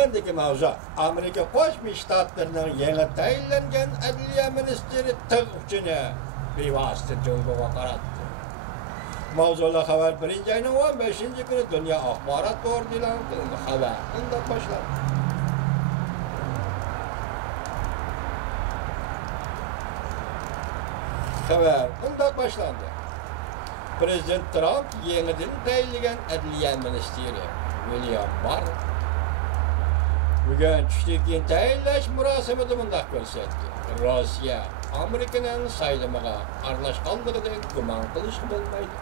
Endiki mavzu Amerika Qo'shma Shtatlarining yangi tayinlangan adliya ministri tig' uchini bevosita Jungoga qaratdi. Mavzular xabar 1-oyning 15-kuni Dunyo axborot to'g'risida e'lon qilindi. Xabar undan boshlandi. Xabar undan boshlandi. Prezident Trump yangidan tayinlangan adliya ministri William Barr bugun tushlikni tayinlash murosimida bunday ko'rsatdi. Rossiya Amerikaning saylamiga aralashganligidan gumon qilish bo'lmaydi.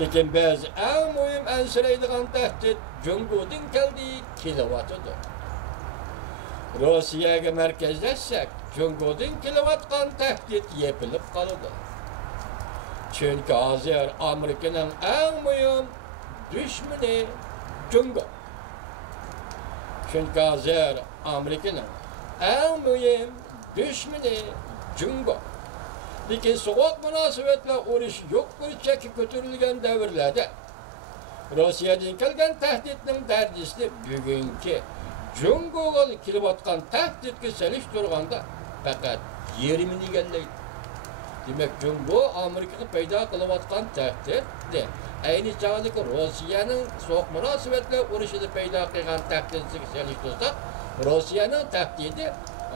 Lekin biz eng muhim ansiraydigan tahdid Jungodan kelyapti. Rossiyaga markazlashsak, Jungodan kelayotgan tahdid yepilib qoladi. Çünkü hozir Amerikaning eng muhim dushmani Jungo. Çünkü hozir Amerikaning eng muhim dushmani Jungo. Lekin so'g'oq munosabatlar urush yo'q bo'lchaki ko'tarilgan davrlarda Rossiyadan kelgan tahdidning darajasi bugungi Jungoga kelayotgan tahdidga solishtirganda faqat yerimini egallaydi. Demek Jungo Amerika'da paydo qilayotgan tahdiddir. Ayni chog'da Rossiyaning so'q munosabatlar urushida paydo qilgan tahdidga solishtirsak, Rossiyaning tahdidi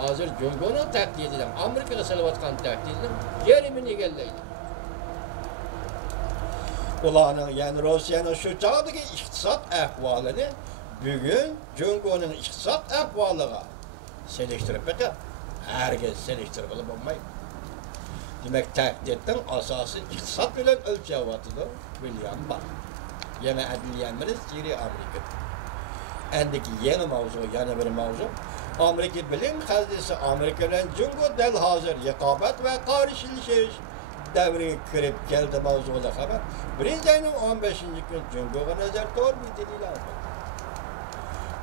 hozir Jungoning tahdididan Amerikaga solayotgan tahdidning yerimini egallaydi. Ularning, ya'ni Rossiyaning shu chog'dagi iqtisod ahvolini bugun Jungoning iqtisod ahvoliga solishtirib qo'yib, hargiz solishtirib bo'lmaydi. Demek tahdidin asosi iqtisod bilan o'lchayotidir. William Barr. Yana adliya ministri Amerika. Endiki yeni mavzu, yana bir mavzu. Amerika bilim xazinasi Amerika bilan Jungo dal hozir raqobat va qarshilashish davriga kirib keldi mavzuda xabar. 1-oyning 15-kuni Jungoga nazar to'g'ri deyiladi.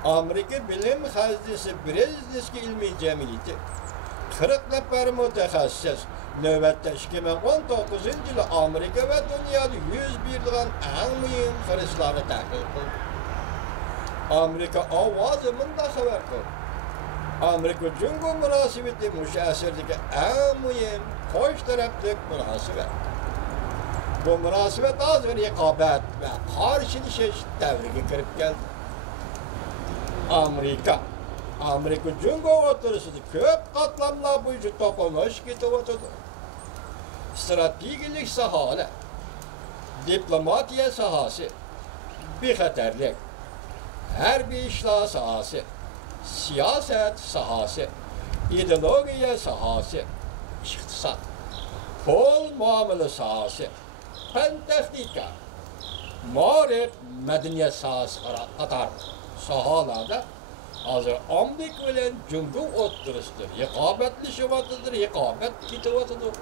Amerika bilim xazinasi Brezilya ilmiy jamiyati 40 nafar mutaxassis növbette 2019 Amerika ve dünyada 100 birden en mühim hırsları tahlil kıldı. Amerika avazımında haber kıldı. Amerika Jungo münasebeti müşahsirdeki en mühim hoş taraflık münasebet. Bu münasebet az bir rekabet ve karşılaşış devrine girip geldi. Amerika Jungo oturusunda köp katlamlar boyunca toplamış gidiyordu. Stratejilik sahalar, diplomatiya sahası, bexatarlik, harbiy ishlar sahası, siyaset sahası, ideologiya sahası, iqtisod, pul muomala sahası, fan texnika, ma'rifat, madaniyat sahası qator sahalarda hozir Amerika bilan Jungo o'tirishdir. Raqobatlashyaptidir, raqobat ketyaptidir.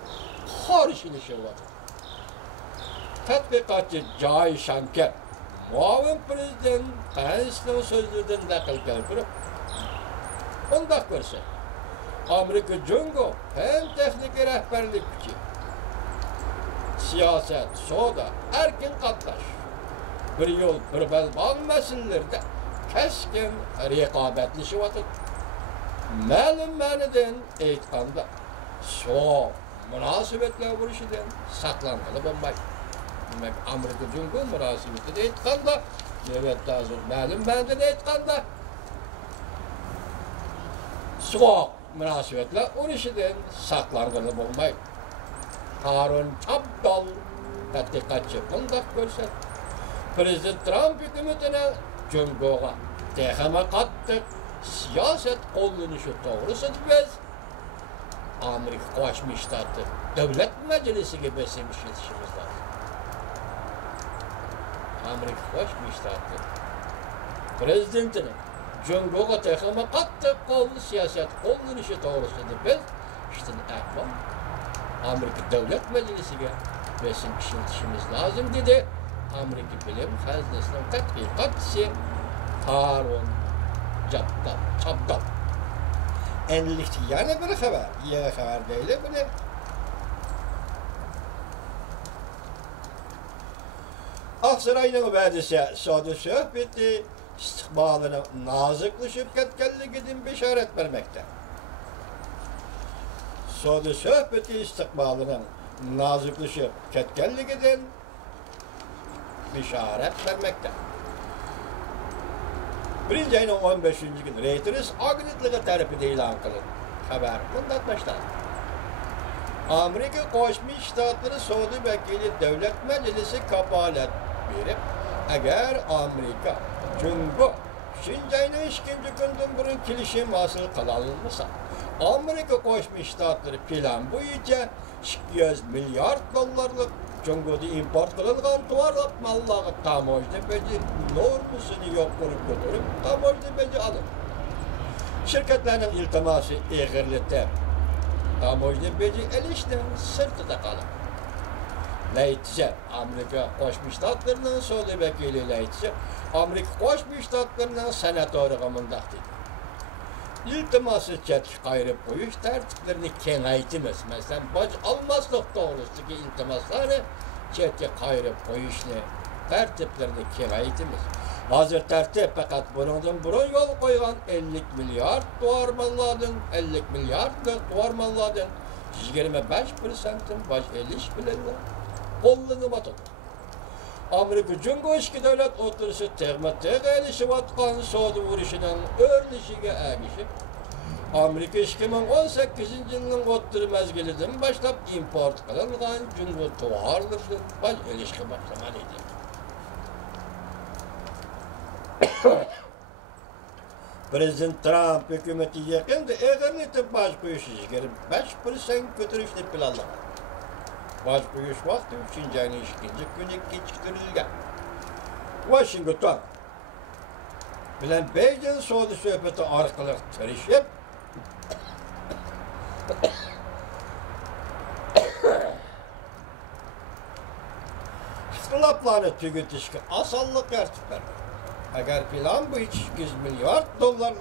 Qarshilashayapti. Tadqiqotchi Joy Shankar muavin prezident Pensining so'zlaridan naql keltirib, undaq ko'rsa, Amerika Jungo fan texnika rahbarlik kuchi, siyosat, savdo, erkin qatnash, bir yo'l bir balbon masalalarda keskin raqobatlashyapti. Ma'lum ma'nodan aytganda, so'q munosabatlar urushidan saqlanib bo'lmaydi. Demak, Amerika Jungo munosabatida aytganda, navbatda hozir ma'lum ma'nodan aytganda, so'q munosabatlar urushidan saqlanib bo'lmaydi. Harun Abdal tadqiqotchi bunday ko'rsatdi. Prezident Trump hukumatining Jungoga texama qattiq siyosat qo'llanishi to'g'risida biz Amerika Qo'shma Shtatlar Davlat Majlisiga bosim ishlatishimiz lozim. Amerika Qo'shma Shtatlar prezidentining Jungoga texama qattiq siyosat qo'llanishi to'g'risida biz ishtin ahvol Amerika Davlat Majlisiga bosim ishlatishimiz lozim dedi. Amerika bilim xazinasining tadqiqotchisi Harun Abdal. Endilikda yana bir xabar, yangi xabar deyli buni. Aqsaroyning va'dasi savdo suhbati istiqbalini nozikleşip ketkenliginden beşaret vermekte. Soda söhbeti istiqbalinin nazikleşip ketkenliginden beşaret vermekte. Birinci ayının 15. gün Reuters agentliği tarafından ilan kılındı. Haber bundan Amerika Koşmuş Ştatları Suudi Vekili Devlet Meclisi kapalet verip, eğer Amerika, Cumhur, Şincan'ın 2. günden burun kilişim hasıl kılalımsa, Amerika Koşmuş Ştatları plan boyunca 200 milyar dolarlık Cumhur'da import kılıngan tuvarlap malları tamojda beci normusunu yok kurup götürüp tamojda beci alın. Şirketlerin iltiması eğirlete tamojda beci elişten sırtıda kalın. Leitse, Amerika Koşmuş Ştatlarının Suudi Vekili Leitse, Amerika Koşmuş Ştatlarının senatörü gamındak dedi. İltiması çetki kayırıp koyuş tertiplerini kenaytimiz. Mesela baş almazlık doğrusu ki iltimasları çetki kayırıp koyuşunu tertiplerini kenaytimiz. Hazır tertip fakat bunun burun yol koygan 50 milyar dolar malladın, 50 milyar dolar malladın, 25%'in baş 50 bilenler kollunu batın. Amerika Cumhurbaşkanı devlet oturuşu tegmete gelişip atkan Suudi vuruşunun örlüşüge ergişip, Amerika 2018 yılının otur mezgiliden başlap import kılıngan Cumhur tuvarlıklı baş ilişki başlamalıydı. Prezident Trump hükümeti yakında eğerli baş koyuşu 25% götürüşle planladı. Baş koyuş vakti 3. ayının 2. günü geciktirilgan. Washington bilen Beijing Suudi söhbeti arkalı tırışıp ihtilaflarını tüketişki asallık tertipler. Eğer plan bu 200 milyar dolar